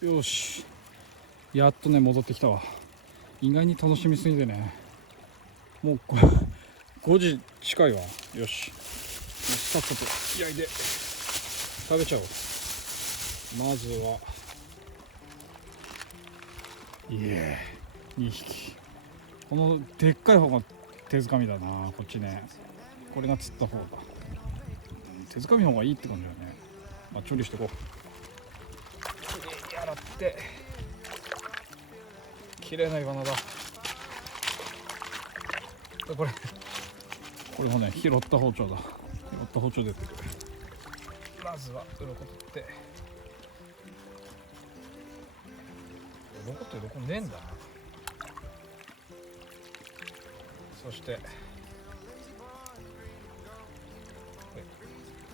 よし、やっとね戻ってきたわ。意外に楽しみすぎてね、もう5時近いわ。よし、さっさと焼いて食べちゃおう。まずはいえ2匹。このでっかい方が手づかみだな。こっちね、これが釣った方だ。手づかみの方がいいって感じだね。まあ調理していこう。きれいに洗って綺麗なイワナだ。これもね、拾った包丁だ。拾った包丁でやってくる。まずは鱗取って、鱗ってどこねえんだな。そして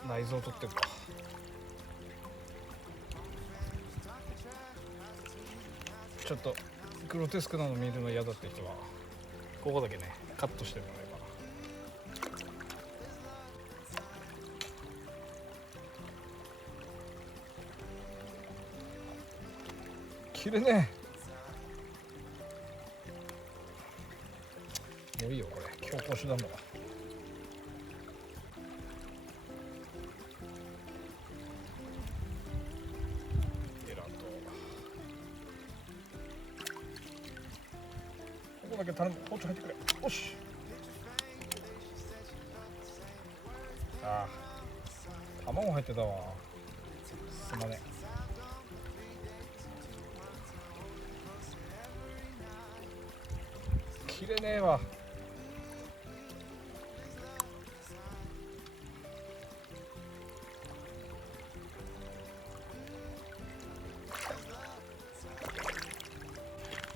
内臓を取ってるか。ちょっとグロテスクなの見るの嫌だって人はここだけねカットしてもらえば。切れねえ。もういいよ、これ強行手段だわ。エラとここだけ頼む。包丁入ってくれ。よし。ああ、卵入ってたわ。すまねえ。切れねえわ。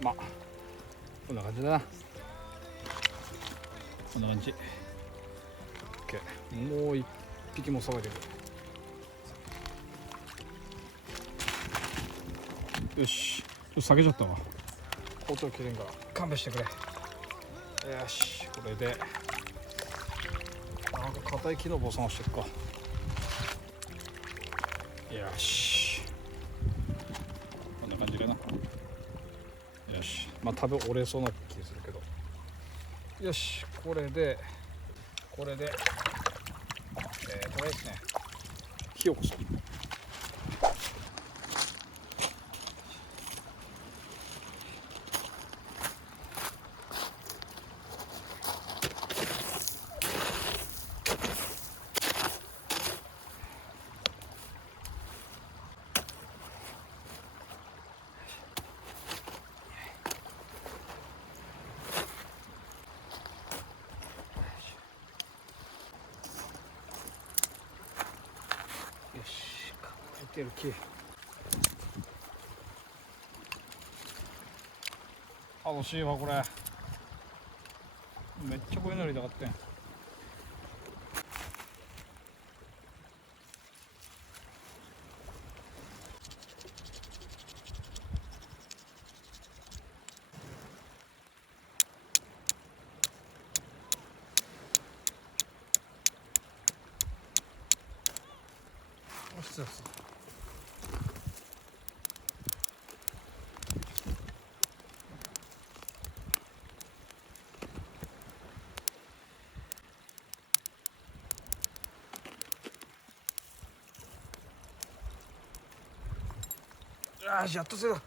まあこんな感じだな。こんな感じ。 OK、 もう一匹もさばいてくる。よし、ちょっと下げちゃったわ。包丁切れんから勘弁してくれ。よし、これでなんか硬い木の棒探していくか。よし、こんな感じかな。よし、まあ多分折れそうな気するけど。よし、これでとりあえずね、火を起こそう。よし、乾いてる木。楽しいわこれ。めっちゃこういうのやりたかったん。失礼する。よし、やっとせよ。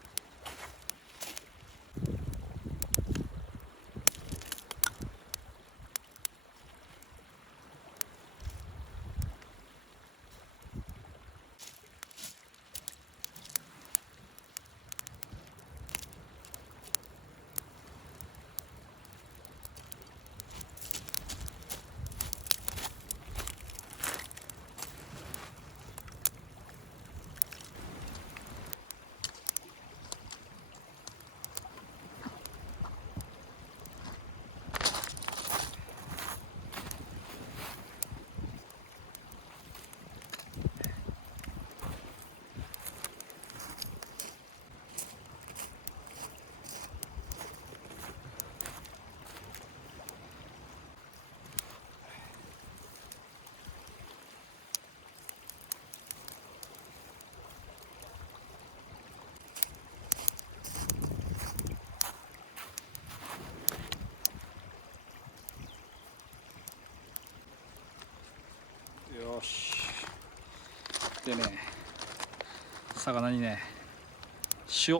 でね、魚にね、塩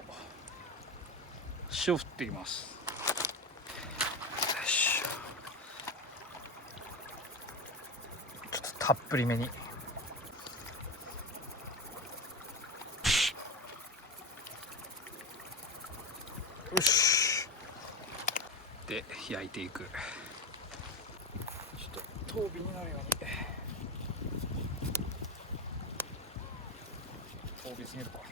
振っていきます。よし、ちょっとたっぷりめに。よし、で焼いていく。ちょっと遠火になるように。遠火すぎるか。よ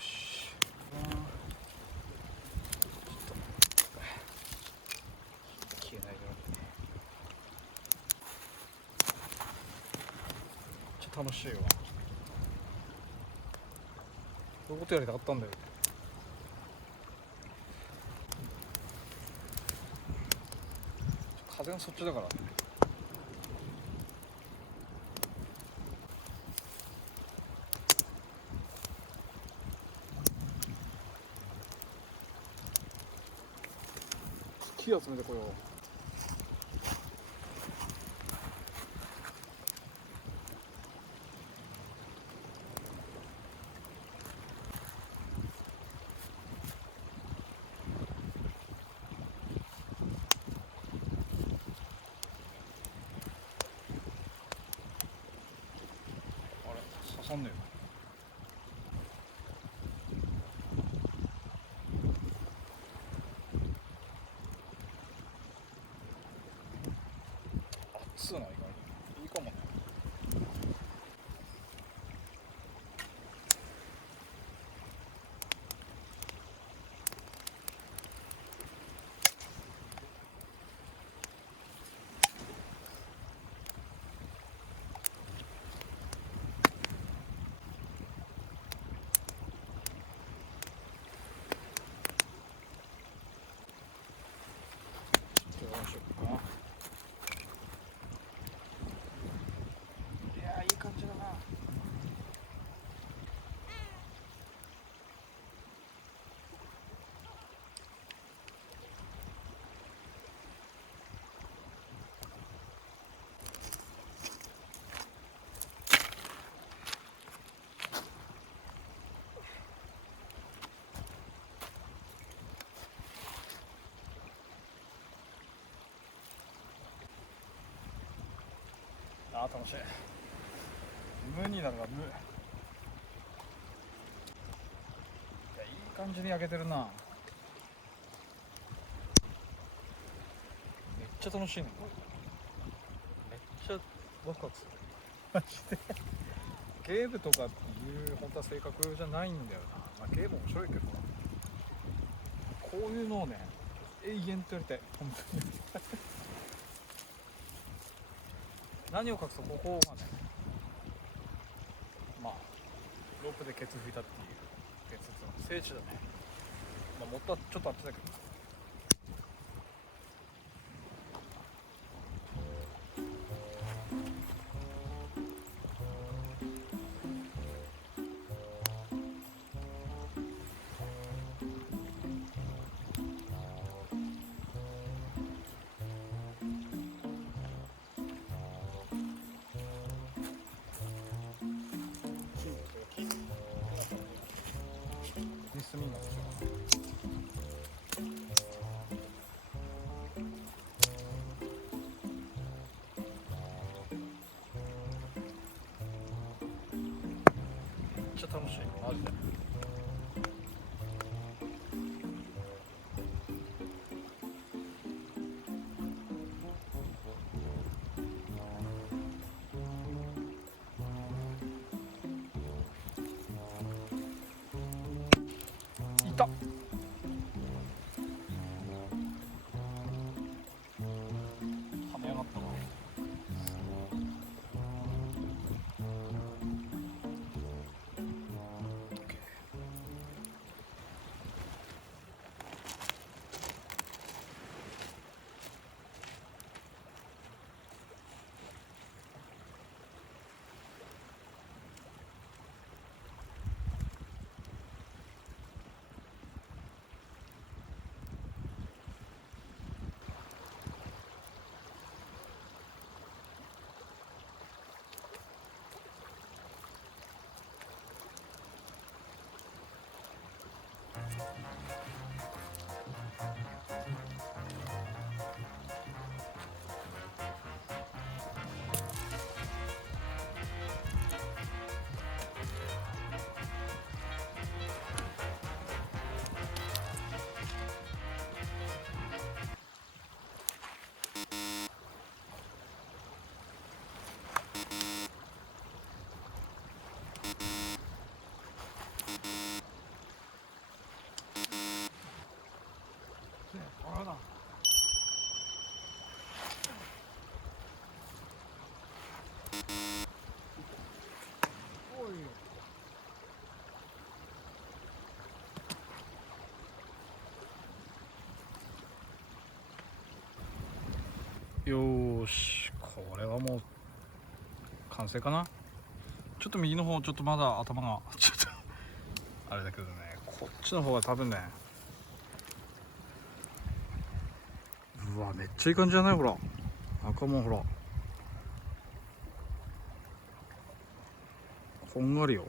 し、ちょっと消えないように。ちょっと楽しいわ。こういうことやりたかったんだよね。風がそっちだからね。木集めてこよう。あれ、刺さんねえよ。熱いな、意外に。いいかもね。どうしようかな。いやー、いい感じだな。あー、楽しい。無になるわ、無。いや、いい感じに焼けてるな。めっちゃ楽しいね。めっちゃワクワクする。マジで。ゲームとかっていう本当は性格じゃないんだよな。まあ、ゲーム面白いけどな。こういうのをね、永遠とやりたい。本当に。何を隠そう、ここがね、まあロープでケツ拭いたっていう伝説の聖地だね。まあもっとはちょっとあってたけど。ミスミンなんですよ。めっちゃ楽しい、マジで。いた。跳ね上がったわ。よーし、これはもう完成かな。ちょっと右の方ちょっとまだ頭がちょっとあれだけどね、こっちの方が多分ね、うわめっちゃいい感じじゃない。ほら赤もほらこんがりよ。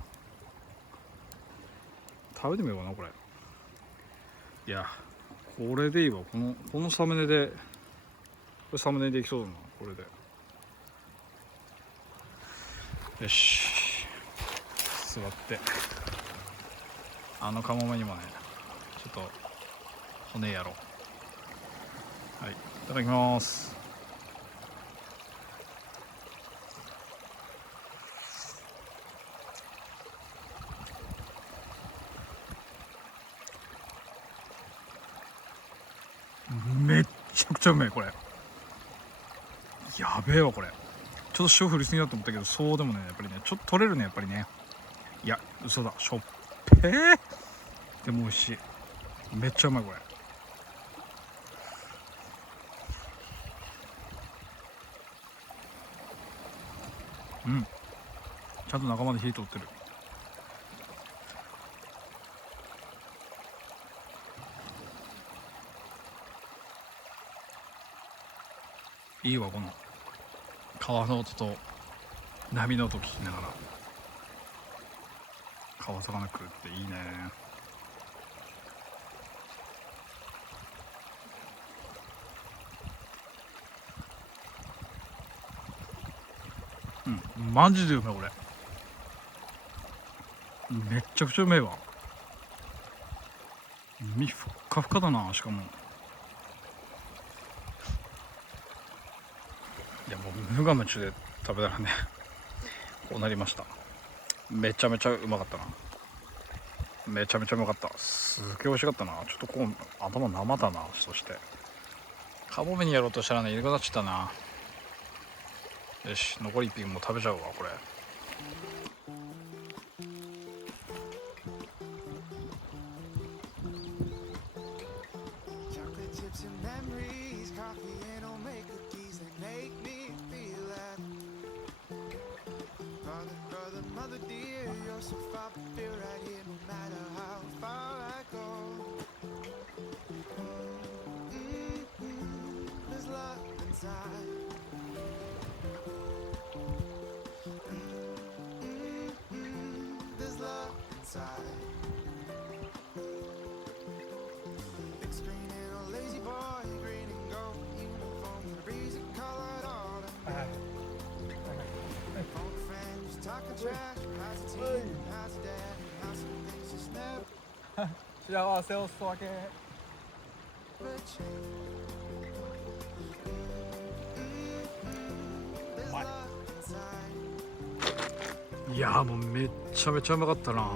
食べてみようかなこれ。いやこれでいいわ。このサムネで、これサムネでいきそうだなこれで。よし座って、あのカモメにもねちょっと骨やろう。はい、いただきます。めっちゃくちゃうめえこれ。やべえわこれ。ちょっと塩振りすぎだと思ったけど、そうでもね、やっぱりねちょっと取れるねやっぱりね。いや嘘だ、しょっぺーでも美味しい。めっちゃうまいこれ。うん、ちゃんと中まで火通ってる。いいわこの川の音と波の音聞きながら川魚食うっていいね。うん、マジでうめえこれ。めっちゃくちゃうめえわ。身ふっかふかだな。しかもいやもう無我夢中で食べたらねこうなりました。めちゃめちゃうまかったな。めちゃめちゃうまかった。すげえ美味しかったな。ちょっとこう頭生だな。そしてカモメにやろうとしたらね入れ方っちゃったな。よし残り1品も食べちゃうわこれ。幸せをすわけ。いやーもうめっちゃめちゃうまかったな。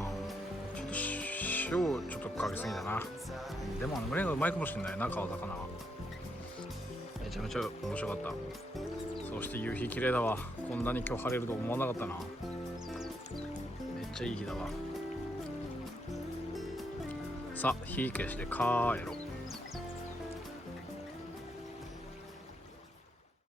ちょっと塩ちょっとかけすぎだな。でもあのぐらいがうまいかもしれないな。川魚めちゃめちゃ面白かった。そして夕日綺麗だわ。こんなに今日晴れると思わなかったな。めっちゃいい日だわ。さあ火消して帰ろう。